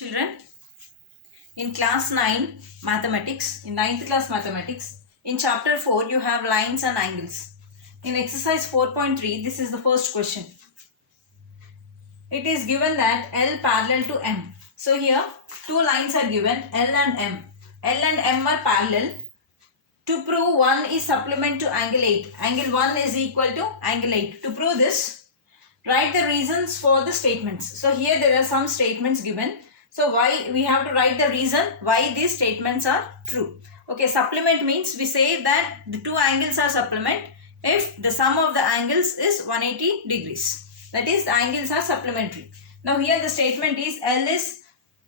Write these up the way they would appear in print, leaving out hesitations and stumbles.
Children, in class 9 mathematics, in 9th class mathematics, in chapter 4 you have lines and angles. In exercise 4.3, this is the first question. It is given that L parallel to M. So here two lines are given, L and M. L and M are parallel. To prove 1 is supplement to angle 8. Angle 1 is equal to angle 8. To prove this, write the reasons for the statements. So here there are some statements given. So why we have to write the reason why these statements are true. Okay, supplement means we say that the two angles are supplement if the sum of the angles is 180 degrees. That is, the angles are supplementary. Now here the statement is L is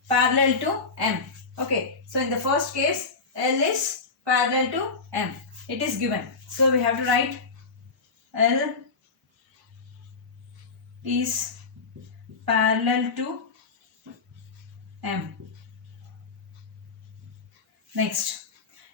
parallel to M. Okay, so in the first case L is parallel to M. It is given. So we have to write L is parallel to M. Next,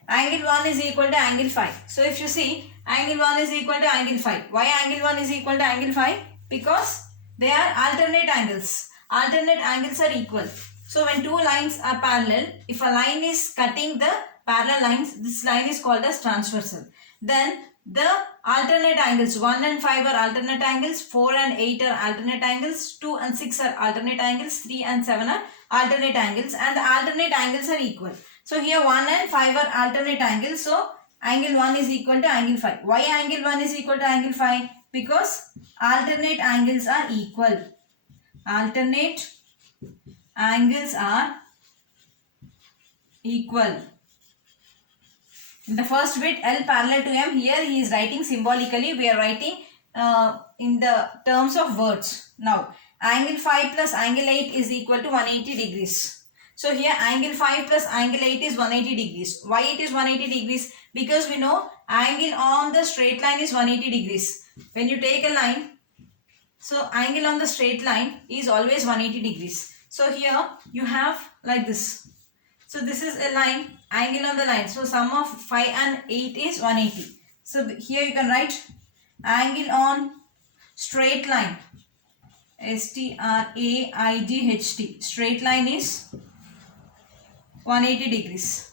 angle 1 is equal to angle 5. So if you see, angle 1 is equal to angle 5. Why angle 1 is equal to angle 5? Because they are alternate angles. Alternate angles are equal. So when two lines are parallel, if a line is cutting the parallel lines, this line is called as transversal. Then the alternate angles 1 and 5 are alternate angles, 4 and 8 are alternate angles, 2 and 6 are alternate angles, 3 and 7 are alternate angles, and the alternate angles are equal. So here 1 and 5 are alternate angles. So angle 1 is equal to angle 5. Why angle 1 is equal to angle 5? Because alternate angles are equal. Alternate angles are equal. In the first bit, L parallel to M, here he is writing symbolically. We are writing in the terms of words. Now, angle 5 plus angle 8 is equal to 180 degrees. So here angle 5 plus angle 8 is 180 degrees. Why it is 180 degrees? Because we know angle on the straight line is 180 degrees. When you take a line, so angle on the straight line is always 180 degrees. So here you have like this. So this is a line, angle on the line. So sum of 5 and 8 is 180. So here you can write angle on straight line, S-T-R-A-I-G-H-T. Straight line is 180 degrees.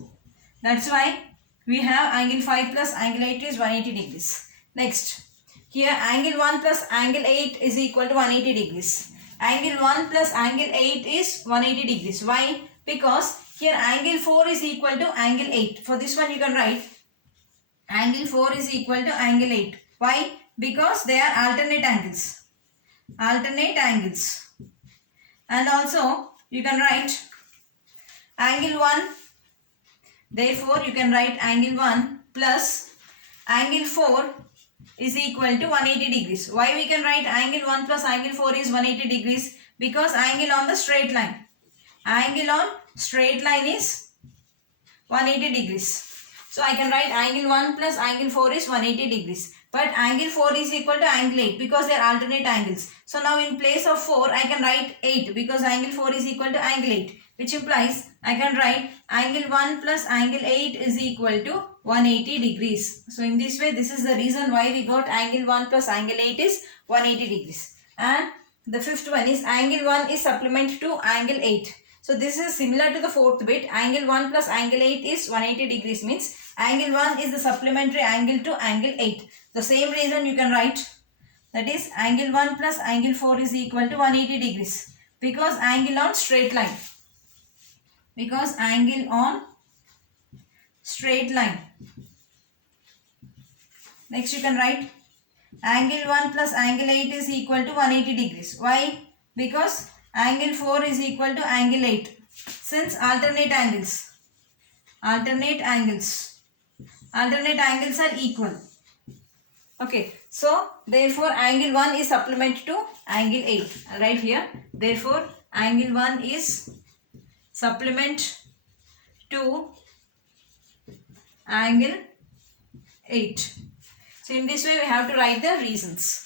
That's why we have angle 5 plus angle 8 is 180 degrees. Next, here angle 1 plus angle 8 is equal to 180 degrees. Angle 1 plus angle 8 is 180 degrees. Why? Because here angle 4 is equal to angle 8. For this one you can write angle 4 is equal to angle 8. Why? Because they are alternate angles. Alternate angles. And also you can write angle 1. Therefore you can write angle 1 plus angle 4 is equal to 180 degrees. Why we can write angle 1 plus angle 4 is 180 degrees? Because angle on the straight line. Angle on straight line is 180 degrees. So I can write angle 1 plus angle 4 is 180 degrees. But angle 4 is equal to angle 8 because they are alternate angles. So now in place of 4 I can write 8 because angle 4 is equal to angle 8. Which implies I can write angle 1 plus angle 8 is equal to 180 degrees. So in this way, this is the reason why we got angle 1 plus angle 8 is 180 degrees. And the fifth one is angle 1 is supplement to angle 8. So this is similar to the fourth bit. Angle 1 plus angle 8 is 180 degrees means angle 1 is the supplementary angle to angle 8. The same reason you can write, that is angle 1 plus angle 4 is equal to 180 degrees. Because angle on straight line. Because angle on straight line. Next you can write angle 1 plus angle 8 is equal to 180 degrees. Why? Because angle 4 is equal to angle 8. Since alternate angles. Alternate angles. Alternate angles are equal. Okay. So, therefore, angle 1 is supplement to angle 8. Right here. Therefore, angle 1 is supplement to angle 8. So in this way we have to write the reasons.